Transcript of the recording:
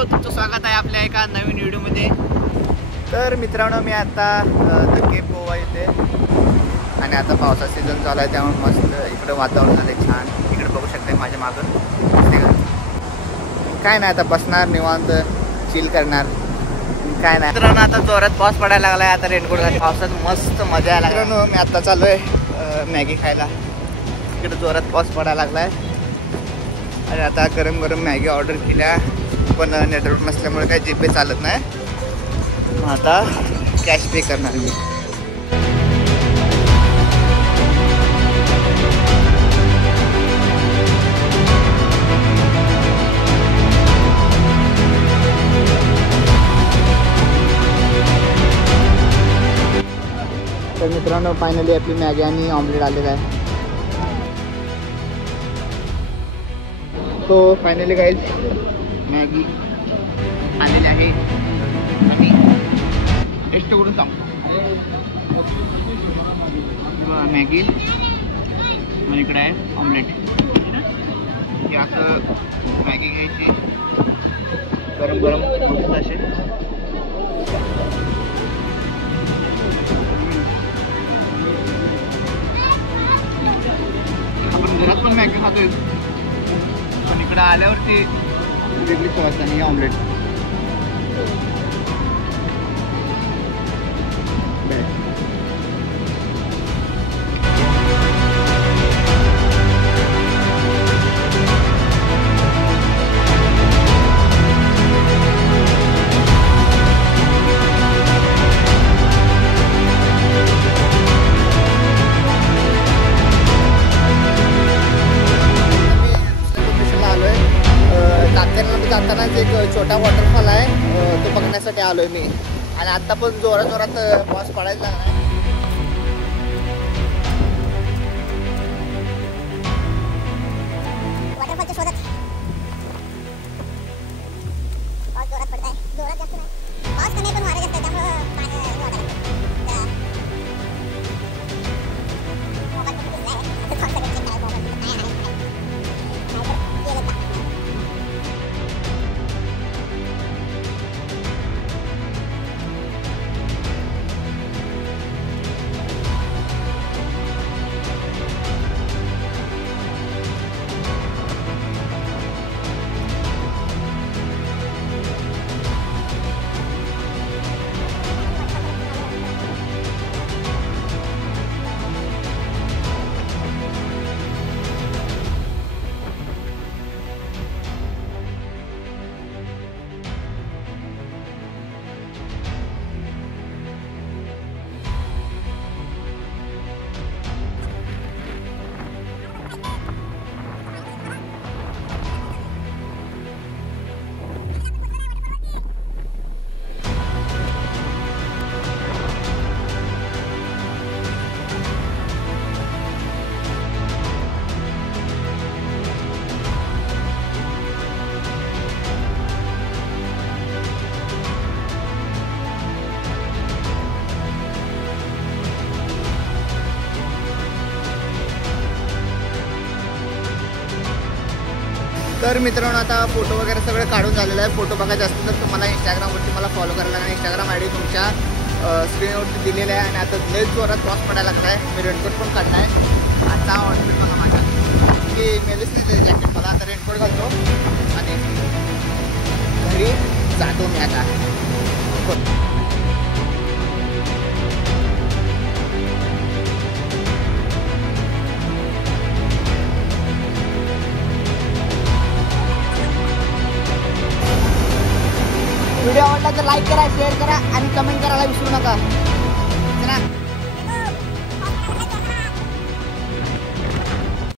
तुमचं स्वागत आहे आपल्या एका नवीन व्हिडिओमध्ये। तर मित्रांनो, मी आता धके गोवा येते आणि आता पावसाचा सीझन चालू आहे, त्यामुळे मस्त इकडं वातावरण झालं छान। इकडे बघू शकता माझ्या मागं काय नाही, आता बसणार निवांत चिल करणार काय नाही। मित्रांनो, आता जोरात पाऊस पडायला लागलाय, आता रेनकोट घालून पावसात मस्त मजा यायला लागली। मित्रांनो, मी आता चालू आहे मॅगी खायला। इकडे जोरात पाऊस पडायला लागलाय आणि आता गरम गरम मॅगी ऑर्डर केल्या, पण नेटवर्क नसल्यामुळे काही जीपे चालत नाही। मग आता कॅश पे करणार मी। तर मित्रांनो, फायनली आपली मॅगी आणि ऑमलेट आलेला आहे। तो फायनली गाईज मॅगी आलेली आहे आणि टेस्ट करून सांगतो। मॅगी आणि इकडे आहे ऑमलेट। हे असं मॅगी घ्यायची गरम गरम मस्त असे। आपण घरात पण मॅगी खातोय, पण इकडे आल्यावरती वेगळी चव असते। आणि ऑमलेट जातानाच एक छोटा वॉटरफॉल आहे, तो बघण्यासाठी आलोय मी। आणि आता पण जोरात जोरात पाऊस पडायला लागला। वॉटरफॉलच्या शोधात पाऊस जोरात पडत आहे, जोरात जास्त नाही, पाऊस कमी पण वारा जास्त आहे, त्यामुळे तर मित्रांनो, आता फोटो वगैरे सगळं काढून झालेलं आहे। फोटो बघायचे असतील तर तुम्हाला इंस्टाग्रामवरती मला फॉलो करायला लागेल। इंस्टाग्राम आयडी तुमच्या स्क्रीनवरती दिलेला आहे। आणि आता लय जोरात पाऊस पडायला लागला आहे, मी रेनकोट पण काढला आहे। आता आउटफिट बघा माझा, की मेलीच नाही जॅकेट, मला आता रेनकोट घालतो आणि घरी जातो मी आता। व्हिडिओ आवडला तर लाईक करा, शेअर करा आणि कमेंट करायला विसरू नका। चला।